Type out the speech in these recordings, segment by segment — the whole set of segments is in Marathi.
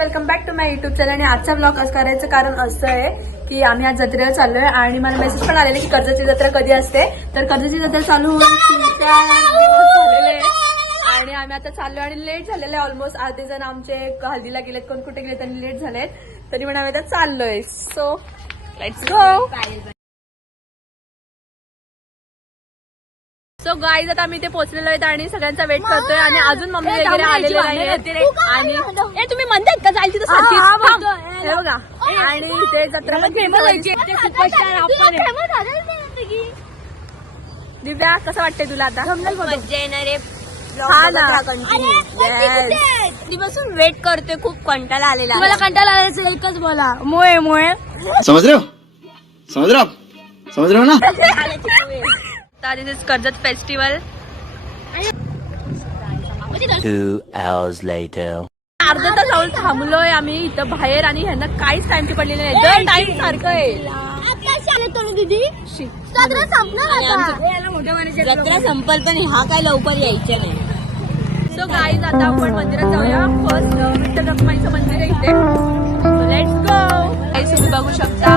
Welcome back to my YouTube channel आणि आजचा ब्लॉग असं करायचं कारण असं आहे की आम्ही आज जत्रेला चाललोय आणि मला मेसेज पण आलेला की कर्जाची जत्रा कधी असते. तर कर्जाची जत्रा चालू होऊन झालेले आहे. आणि आम्ही आता चाललोय आणि लेट झालेलं आहे ऑलमोस्ट अर्धे जण आमचे हल्दीला गेलेत कोण कुठे गेलेत आणि लेट झालेत. तरी पण आम्ही आता चाललोय. So let's go so guys आता आम्ही ते पोहोचलेलो आहेत आणि सगळ्यांचा वेट करतोय आणि अजून मम्मी वगैरे आलेले नाहीयेत आणि ए तुम्ही म्हणतायत का? जायची तर. हे बघा. आणि ते जत्रा पण फेमस व्हायची दिव्या कसं वाटतंय तुला आता? मज्जा येणार आहे. ना. दिवसून वेट करतोय. खूप कंटाळा आलेला तुम्हाला कंटाळा आल्याचं एकच बोला. मोये मोये समझ रहे हो ना? तर this is Karjat festival. Two hours later. अर्धा तास जाऊन थांबलोय आम्ही इथं बाहेर आणि ह्यांना काहीच टाइमची पडलेली नाही. दर टाइम सारखं आहे. जत्रा संपल पण हा काय लवकर यायच्या नाही. सो गाईज आता आपण मंदिरात जाऊया. फर्स्ट विठ्ठल रखुमाईचं मंदिर आहे इथे. लेट्स गो तुम्ही बघू शकता.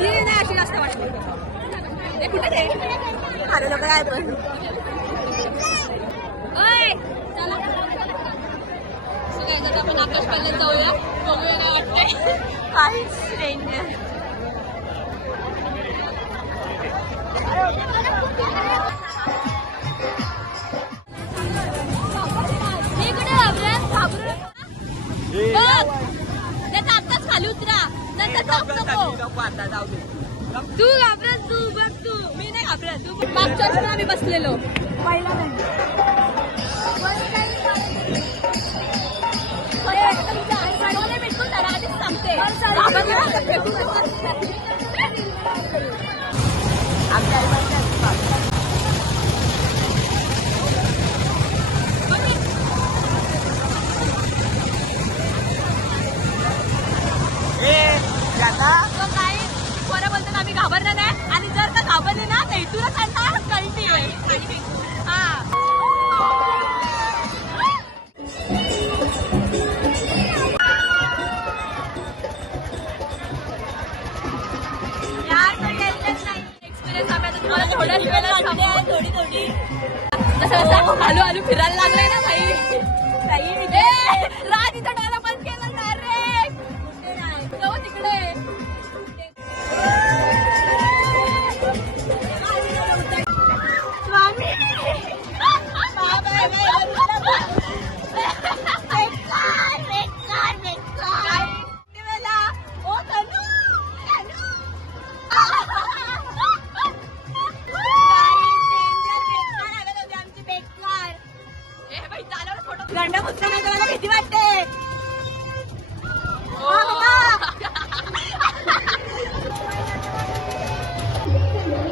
तुझं नाही अशी जास्त वाटली कुठे अरे लोक काय पण आपण आकाश जाऊया. बघूया काय वाटतंय. काहीच नको तू घाबरत तू बघ तू. मी नाही घाबरत. तू मागच्या वर्षी आम्ही बसलेलो. पहिला काही थोडं वेळ लागले थोडी थोडी. असं असं हलू फिरायला लागलाय ना काही काही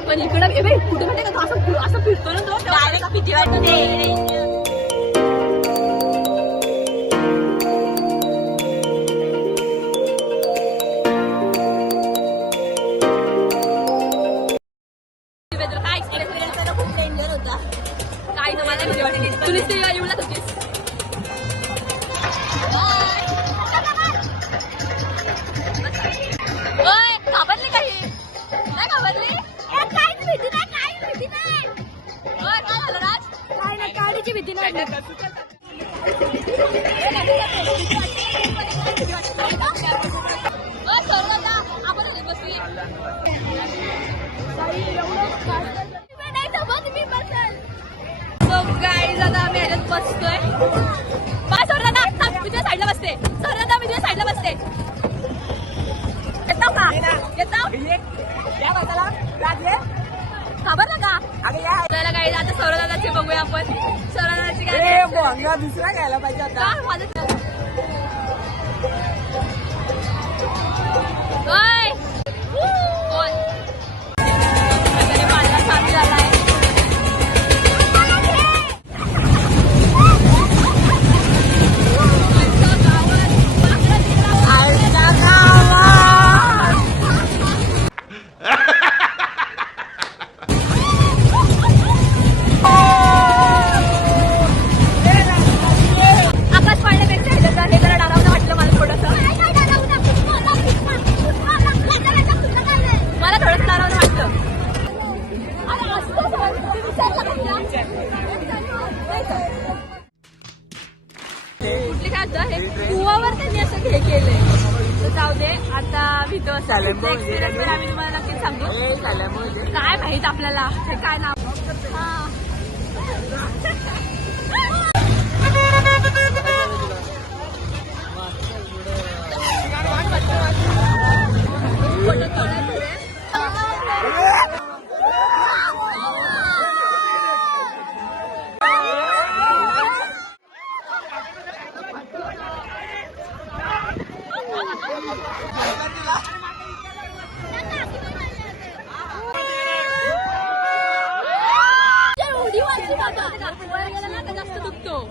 पण इकडं ए बाई कुठे माहिती का? असं असं फिरतो ना तो डायरेक्ट भीती वाटते? काय तुम्हाला guys, आता आम्ही ह्याच्यात बसतोय. बा सर दादा मी तुझ्या साईडला बसते. सर दादा मी तुझ्या साईडला बसते. येतो का? येतो खबर का? आपल्याला काही आता सौरदादाची बघूया आपण. सौरदादाची काय दुसरा घ्यायला पाहिजे का? माझं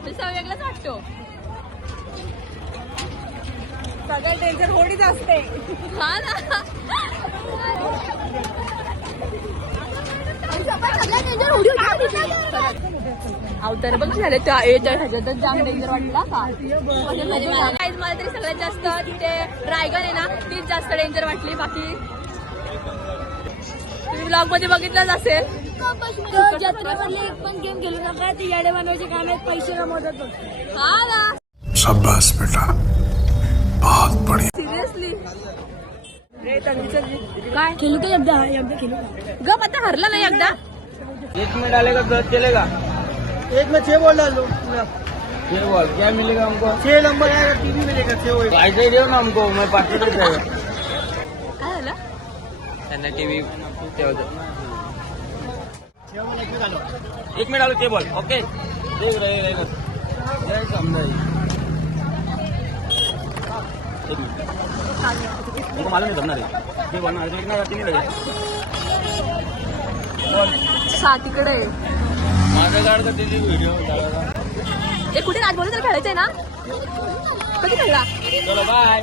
वेगळाच वाटतो. सगळं टेन्शन होडीच असते. हा ना. अवतार बघ झाले त्या ह्याच्यातच जाम डेंजर वाटला. का मला तरी सगळ्यात जास्त तिथे रायगड आहे ना तीच जास्त डेंजर वाटली. बाकी ब्लॉगमध्ये बघितलंच असेल. जत्रेमधले एक पण गेम खेळू नका. ते येडे बनवायचे काम आहेत पैसे कमवतात. हा ना. बेटा. बहुत बढ़िया. सिरियसली काय? खेळू का एकदा? एकदा खेळू गप आता हरला नाही एकदा. एक में डालेगा तो चलेगा. एक में छह बॉल डाल दो. छह बॉल क्या मिलेगा हमको? छह नंबर आएगा टीवी मिलेगा छह ऐसे ही दो ना हमको मैं पार्टी दे देगा काय झालं? त्यांना टीवी बॉल एक में डालो एक में डालो छह बॉल ओके एक मिनट. मालूम नहीं करना रे ये बॉल ना एक ना तीन लगे बॉल. सातीकडे माझा गाड का त्याची व्हिडिओ ते कुठे राजभवन तर खेळायचंय ना? कधी खेळला? चलो बाय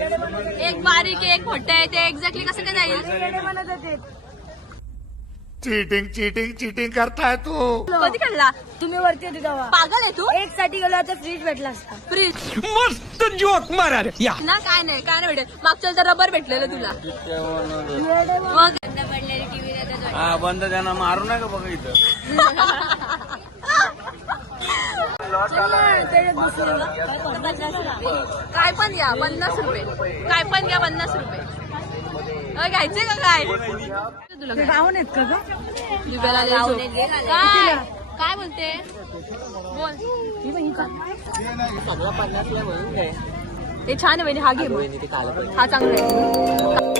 एक बारीक एक मोठं आहे ते एक्झॅक्टली कसं काय जाईल? चीटिंग चीटिंग चीटिंग करता है तू. कधी खेळला? तुम्ही वरती होते तेव्हा. पागल आहे तू? एक साठी गेलो तर फ्रीज भेटला असता. फ्रीज मस्त जोक मारा रे. या. ना काय नाही काय नाही भेटेल. मागच्या तर रबर भेटलेलं तुला. मग? हा बंद त्यांना मारू नका बघा इथं. काय पण घ्या पन्नास रुपये. काय पण घ्या पन्नास रुपये. घ्यायचे का काय? तुला गाऊन आहेत का दिव्याला. काय? काय बोलते बोल. ते छान आहे हा घे. हा चांगला आहे.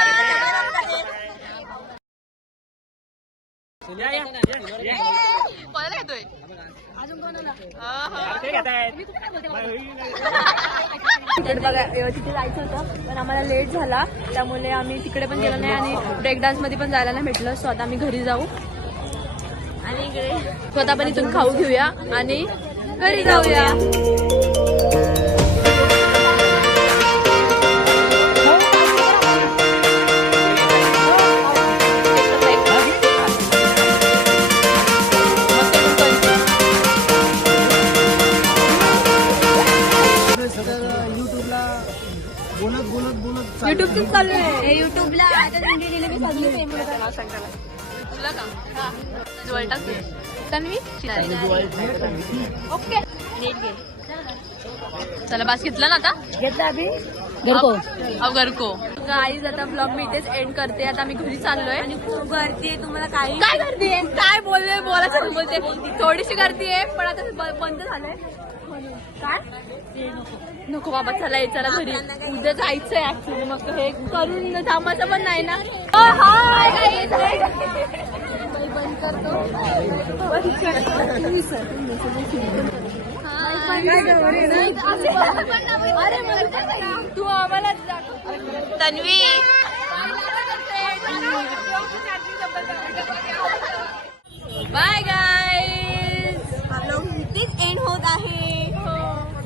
कोणाला येतोय? तिकडे बघा तिथे जायचं होतं पण आम्हाला लेट झाला. त्यामुळे आम्ही तिकडे पण गेलो नाही आणि ब्रेक डान्समध्ये पण जायला नाही भेटलं सो आता आम्ही घरी जाऊ. आणि इकडे स्वतः पण इथून खाऊ घेऊया आणि घरी जाऊया. युट्यूबच चालू आहे. युट्यूबला तुला का जवळ टाकते तन्वी? ओके चला बास घेतला ना आता? घेतला आधी अब घरको. गाईज आता ब्लॉग मी इथेच एंड करते. आता आम्ही घरी चाललोय. आणि खूप गर्दी आहे तुम्हाला काही काय गर्दी आहे? काय बोलले? बोलायचं बोलते. थोडीशी गर्दी आहे पण आता बंद झालंय. काय? नको बाबा चला चला घरी. उद्या जायचंय ऍक्च्युली मग हे करून थांबायचं पण नाही ना? बंद करतो तू आम्हाला तन्वी. बाय गा